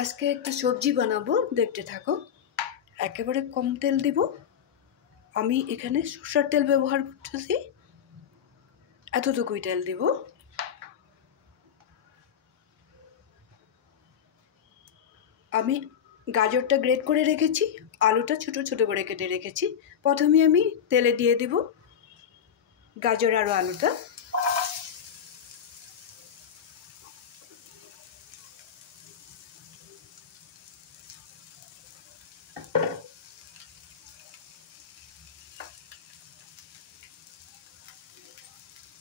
আজকে একটা সবজি বানাবো, দেখতে থাকো। একেবারে কম তেল দিব। আমি এখানে সরষের তেল ব্যবহার করতেছি, এতটুকুই তেল দিব। আমি গাজরটা গ্রেট করে রেখেছি, আলুটা ছোট ছোট করে কেটে রেখেছি। প্রথমে আমি তেলে দিয়ে দিব গাজর আর আলুটা।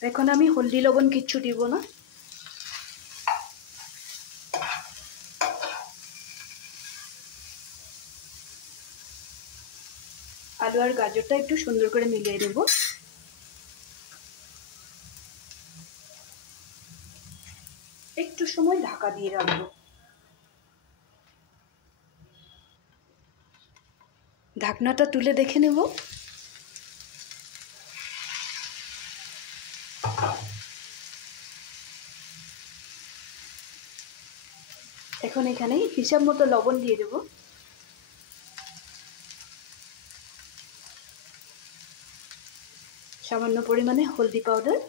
এখন আমি হলদি লবণ কিচ্ছু দিব না। আলু আর গাজরটা একটু সুন্দর করে মিলিয়ে দেব। একটু সময় ঢাকা দিয়ে রাখবো। ঢাকনাটা তুলে দেখে নেব। এখন এখানে হিসাব মতো লবণ দিয়ে দেব। সামান্য পরিমাণে হলদি পাউডার,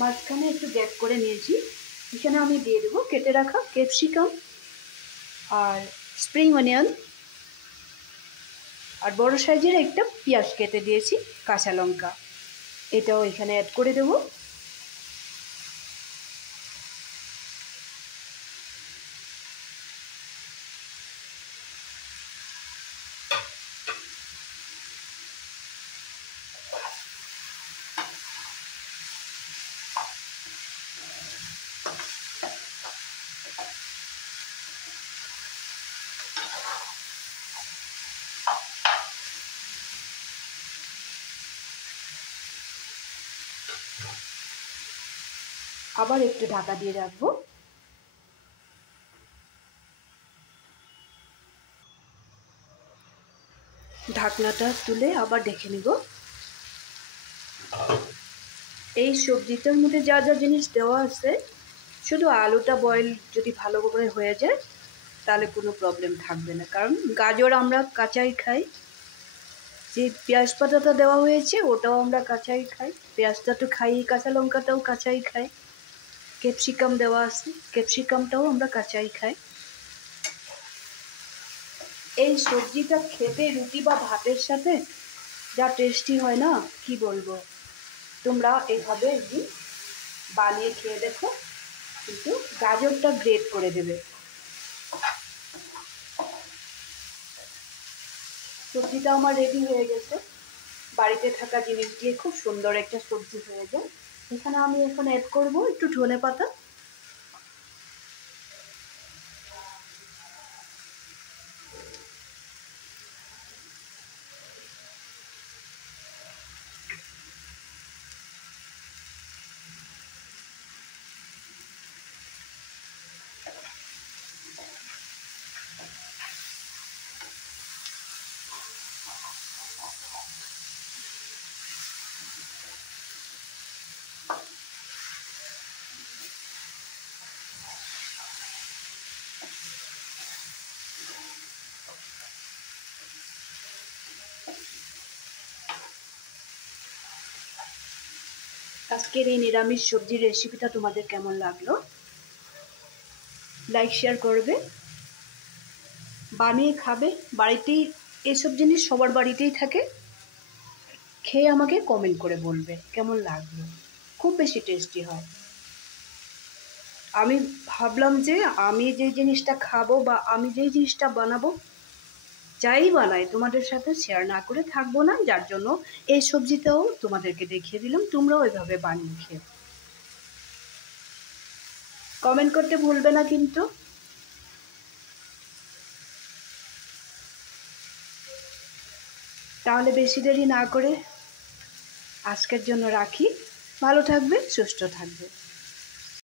মাঝখানে একটু গ্যাপ করে নিয়েছি। এখানে আমি দিয়ে দেবো কেটে রাখা ক্যাপসিকাম আর স্প্রিং অনিয়ন, আর বড় সাইজের একটা পেঁয়াজ কেটে দিয়েছি, কাঁচা লঙ্কা, এটাও এখানে অ্যাড করে দেবো। আবার একটু ঢাকা দিয়ে রাখবো। ঢাকনাটা তুলে আবার দেখে নিব। এই সবজিটার মধ্যে যা যা জিনিস দেওয়া আছে, শুধু আলুটা বয়েল যদি ভালো করে হয়ে যায় তাহলে কোনো প্রবলেম থাকবে না, কারণ গাজর আমরা কাঁচাই খাই। যে পেঁয়াজ পাতাটা দেওয়া হয়েছে ওটাও আমরা কাঁচাই খাই, পেঁয়াজটা তো খাই, কাঁচা লঙ্কাটাও কাঁচাই খাই, ক্যাপসিকাম দেওয়া আছে, ক্যাপসিকামটাও আমরা কাঁচাই খাই। এই সবজিটা খেতে রুটি বা ভাতের সাথে যা টেস্টি হয় না, কি বলবো। তোমরা এভাবে একদিন বানিয়ে খেয়ে দেখো, কিন্তু গাজরটা গ্রেট করে দেবে। সবজিটা আমার রেডি হয়ে গেছে। বাড়িতে থাকা জিনিস দিয়ে খুব সুন্দর একটা সবজি হয়ে যায়। এখানে আমি এখন অ্যাড করব একটু ধনেপাতা। আজকের এই নিরামিষ সবজির রেসিপিটা তোমাদের কেমন লাগলো? লাইক শেয়ার করবে, বানিয়ে খাবে। বাড়িতেই এসব জিনিস সবার বাড়িতেই থাকে। খেয়ে আমাকে কমেন্ট করে বলবে কেমন লাগলো। খুব বেশি টেস্টি হয়। আমি ভাবলাম যে আমি যে জিনিসটা খাবো বা আমি যেই জিনিসটা বানাবো, যাই বানাই তোমাদের সাথে শেয়ার না করে থাকবো না, যার জন্য এই সবজিটাও তোমাদেরকে দেখিয়ে দিলাম। তোমরাও ওইভাবে বানিয়ে খেও। কমেন্ট করতে ভুলবে না কিন্তু। তাহলে বেশি দেরি না করে আজকের জন্য রাখি। ভালো থাকবে, সুস্থ থাকবে।